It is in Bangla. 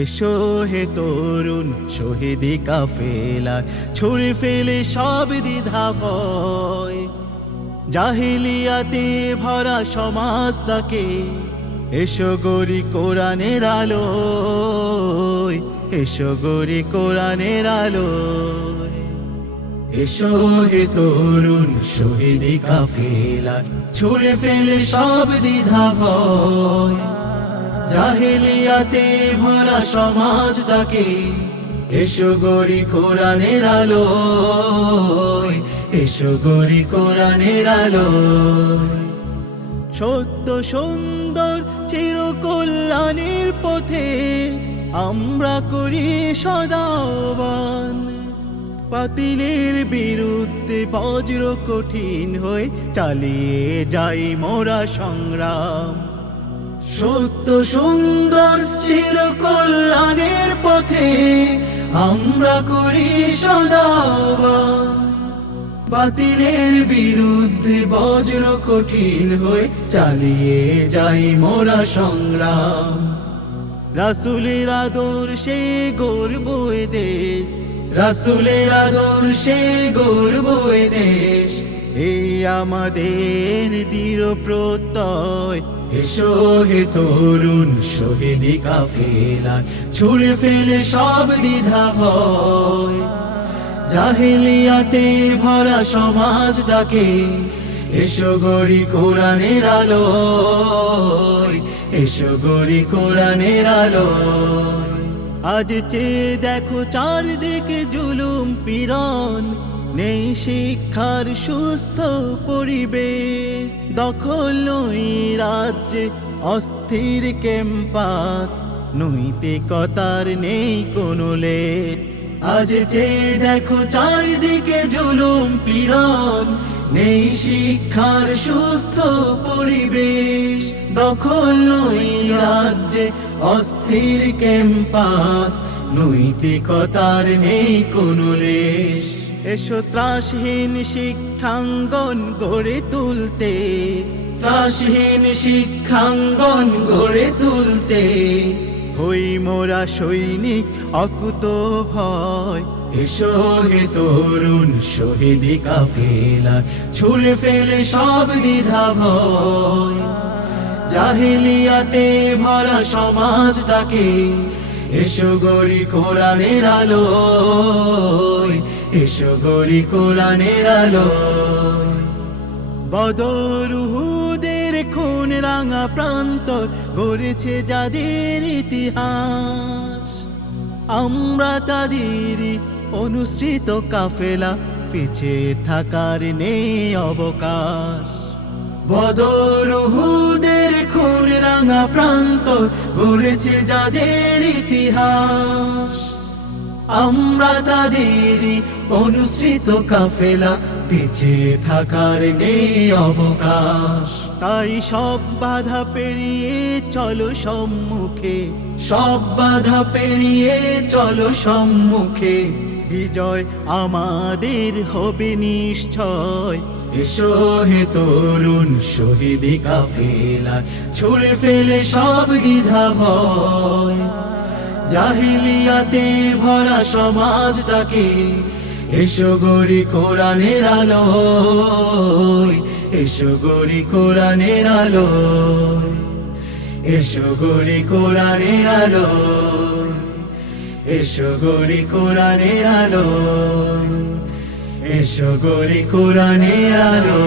এসো হে তরুণ শহীদি কাফেলা ছুড়ে ফেলে সব দ্বিধা ভয়। জাহিলিয়াতে ভরা সমাজটাকে এসো গরি কোরআনের আলো এসো গরি কোরআনের আলো এসো হে তরুণ শহীদি কাফেলা, ছুড়ে ফেলে সব দ্বিধা ভয়। জাহেলিয়াতে ভরা সমাজটাকে এসো গরি কোরআনের আলো এসো গরি কোরআনের আলো সত্য সুন্দর কল্যাণের পথে আমরা করি সদাবান। পাতিলের বিরুদ্ধে বজ্র কঠিন হয়ে চালিয়ে যাই মোরা সংগ্রাম। সত্য সুন্দর চির কল্যাণের পথে আমরা করি সদাবান। বাতিলের বিরুদ্ধে বজ্র কঠিন হয়ে চালিয়ে যাই মোরা সংগ্রাম। রাসুলের সে গর্ব দেশ। রাসুলের সে গর্ব দেশ। এই আমাদের দৃঢ় প্রত্যয়, এসো তরুণ শহীদি কাফেলা, ছুড়ে ফেলে সব দ্বিধা ভয়। জাহিলিয়াতে ভরা সমাজ ডাকে, এসো গরি কোরআনের আলো এসো গরি কোরআনের আলো আজ চেয়ে দেখো চারদিকে জুলুম, পীড়ন, নেই শিক্ষার সুস্থ পরিবেশ। দখল নই রাজ্যে, অস্থির ক্যাম্পাস, নৈতিকতার নেই কোনো লেট আজ যে দেখো চারিদিকে জুলুম, পীড়ন, নেই শিক্ষার সুস্থ পরিবেশ। দখল নই রাজ্যে, অস্থির ক্যাম্পাস, নৈতিকতার নেই কোনো রেশ। এসো ত্রাসহীন শিক্ষাঙ্গন গড়ে তুলতে। ত্রাসহীন শিক্ষাঙ্গন গড়ে তুলতে। হই মোরা সৈনিক, অকুত ভয়। এসো হে তরুণ শহীদি কাফেলা, ছুড়ে ফেলে সব দ্বিধা ভয়। জাহিলিয়াতে ভরা সমাজটাকে, এসো গরি কোরআনের আলো এসো গরি কোরআনের আলো বদরুহুদের খুন রাঙা প্রান্তর গড়েছে যাদের ইতিহাস। আমরা তাদেরই অনুসৃত কাফেলা পিছে থাকার নেই অবকাশ। বদরুহুদের খুন রাঙা প্রান্তর গড়েছে যাদের ইতিহাস। আমরা তাদেরই অনুসৃত কাফেলা পিছে থাকার নেই অবকাশ। তাই সব বাধা পেরিয়ে চলো সম্মুখে। সব বাধা পেরিয়ে চলো সম্মুখে। বিজয় আমাদের হবে নিশ্চয়। এসো হে তরুণ শহীদি কাফেলা ছুড়ে ফেলে সব দ্বিধা ভয়। জাহিলিয়াতে ভরা সমাজটাকে এসো গরি কোরআনের আলো এসো গরি কোরআনের আলো এসো গরি কোরআনের আলো এসো গরি কোরআনের আলো এসো গরি কোরআনের আলো